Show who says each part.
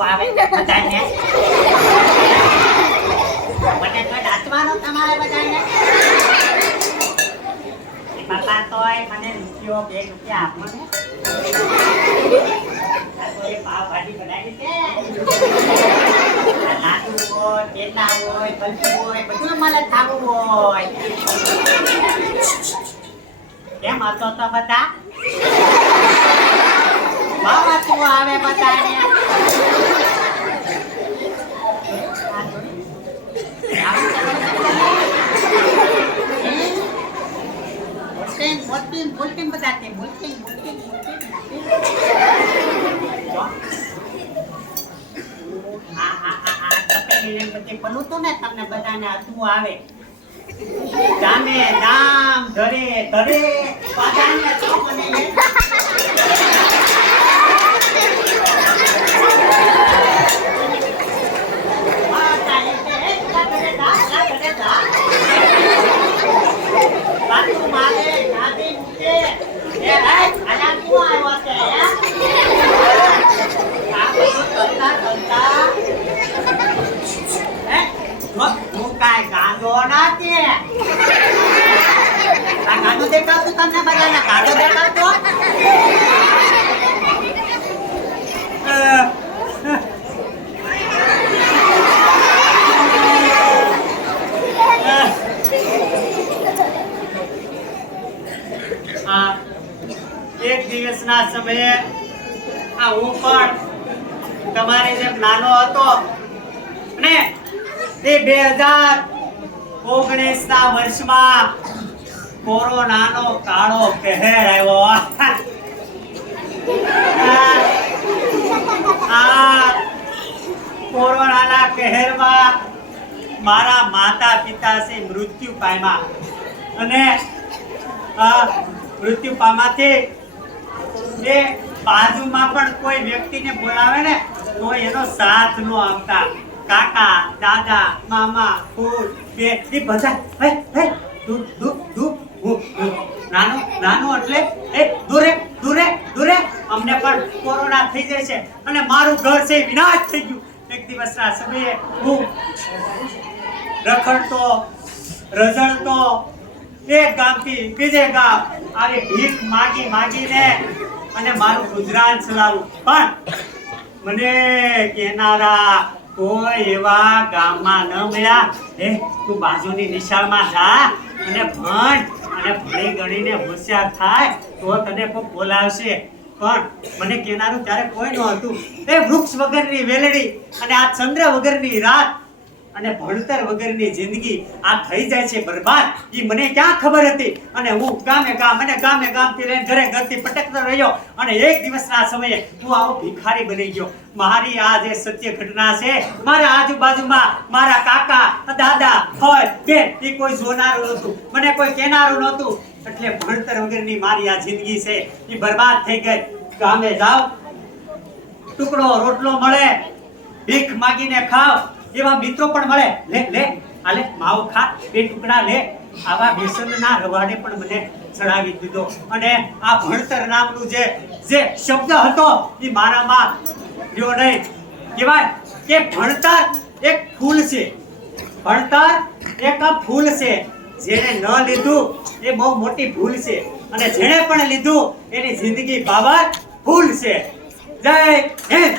Speaker 1: આવે બધાને. મને તો નાચવાનો તમારે બધાને. બાપા તોય મને રૂપિયો બે રૂપિયા આપો ને. પાવ બનાવી છે. નાતું હોય તેલા હોય બનતું હોય, બધું અમારે ખાવું હોય. કેમ હતો તો બધા? Mama tua me mataría. बोलते हैं बोलते हैं बताते हैं बोलते हैं बोलते हैं बोलते हैं હા હા હા હા તપેલીને બધી પેલું તો ને તમને બધાને હતું આવે જાને દામ ધરે ધરે પાછાને તમને બધાને કાઢો દેખાડતો? એક દિવસના સમયે આ હું પણ તમારી જેમ નાનો હતો અને તે બે હજાર ઓગણીસ ના વર્ષમાં કોરોનાનો કાળો કહેર આવ્યો. કોરોનાના કહેરમાં મારા માતા પિતા મૃત્યુ પામ્યા. અને મૃત્યુ પામાથી એ બાજુમાં પણ કોઈ વ્યક્તિને બોલાવે ને, તો એનો સાથ નો આપતા. કાકા, દાદા, મામા, ફૂલ, બે, એ બધા, હે હે ધૂપ હું હું. નાનો નાનો એટલે, એ, દૂરે દૂરે દૂરે. અમને પણ કોરોના થઈ જાય છે અને મારું ઘર છે વિનાશ થઈ ગયું. એક દિવસના સમયે હું રખડતો, રઝળતો, એક ગામથી બીજે ગામ આવી ભીખ માગી માગીને અને મારું ગુજરાન ચલાવું. પણ મને કેનારા કોઈ એવા ગામમાં ન મળ્યા. એ, તું બાજુની નિશાળમાં જા અને ભણ. અને ભણી ગણીને હોશિયાર થાય તો તને કોઈ બોલાવશે. પણ મને કેનારું ત્યારે કોઈ નહોતું એ વૃક્ષ વગરની વેલડી અને આ ચંદ્ર વગરની રાત અને ભણતર વગરની જિંદગી આ થઈ જાય છે બરબાદ. એ મને ક્યાં ખબર હતી? અને હું ગામે ગામ અને ગામે ગામથી લઈને ઘરે ઘરથી પટકતો રહ્યો અને એક દિવસના સમયે હું આવો ભિખારી બની ગયો. મારી આ જે સત્ય ઘટના છે, મારા આજુબાજુમાં મારા કાકા હોય બેન એ કોઈ જોનારું નહોતું. મને કોઈ કહેનારું નહોતું. એટલે ભણતર વગરની મારી આ જિંદગી છે, એ બરબાદ થઈ ગઈ. ગામે જાઓ. ટુકડો રોટલો મળે, ભીખ માગીને ખાવ એવા મિત્રો પણ મળે. લે લે આલે માવો ખા, બે ટુકડા લે. આવા બેસનના રવાડે પણ મને ચડાવી દીધો. અને આ ભણતર નામનું જે જે શબ્દ હતો, એ મારામાં રહ્યો નહીં. કહેવાય કે ભણતર એક ફૂલ છે. ભણતર એક ફૂલ છે, જેને ન લીધું એ બહુ મોટી ભૂલ છે. અને જેણે પણ લીધું, એની જિંદગી બાબત ફૂલ છે. જય હિન્દ!